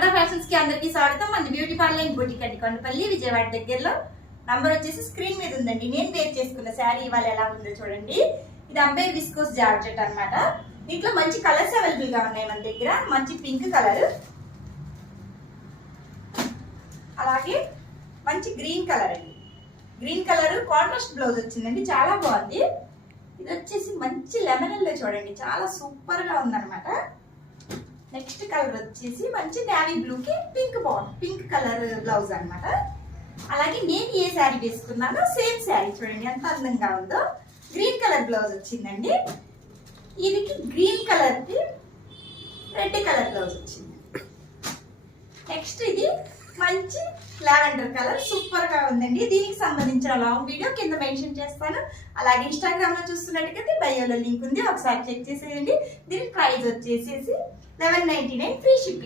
Sharada fashions కి అందరికీ స్వాగతం. మన బ్యూటీ పార్లర్ బుటిక్ అండి, కొండపల్లి విజయవాడ దగ్గరలో. నంబర్ వచ్చేసి స్క్రీన్ మీద ఉందండి. నేను వేర్ చేసుకున్న శారీ ఇవాళ ఎలా ఉందో చూడండి. ఇది అంబేర్ విస్కోస్ జార్జెట్ అన్నమాట. దీంట్లో మంచి కలర్స్ అవైలబుల్ గా ఉన్నాయి మన దగ్గర. మంచి పింక్ కలర్, అలాగే మంచి గ్రీన్ కలర్ అండి. గ్రీన్ కలర్ కాంట్రాస్ట్ బ్లౌజ్ వచ్చిందండి, చాలా బాగుంది. ఇది వచ్చేసి మంచి లెమన్ ఎల్లో చూడండి, చాలా సూపర్ గా ఉందన్నమాట. నెక్స్ట్ కలర్ వచ్చేసి మంచి నేవీ బ్లూ కి పింక్ కలర్ బ్లౌజ్ అన్నమాట. అలాగే నేను ఏ శారీ వేసుకున్నానో సేమ్ శారీ చూడండి ఎంత అందంగా ఉందో. గ్రీన్ కలర్ బ్లౌజ్ వచ్చిందండి. ఇది గ్రీన్ కలర్ కి రెడ్ కలర్ బ్లౌజ్ వచ్చింది. నెక్స్ట్ ఇది మంచి లావెండర్ కలర్, సూపర్ గా ఉందండి. దీనికి సంబంధించిన లాంగ్ వీడియో కింద మెన్షన్ చేస్తాను. అలాగే ఇన్స్టాగ్రామ్ లో చూస్తున్నట్టుగా బయోలో లింక్ ఉంది, ఒకసారి చెక్ చేసేయండి. దీని ప్రైస్ వచ్చేసి 1199 ఫ్రీ షిప్పింగ్.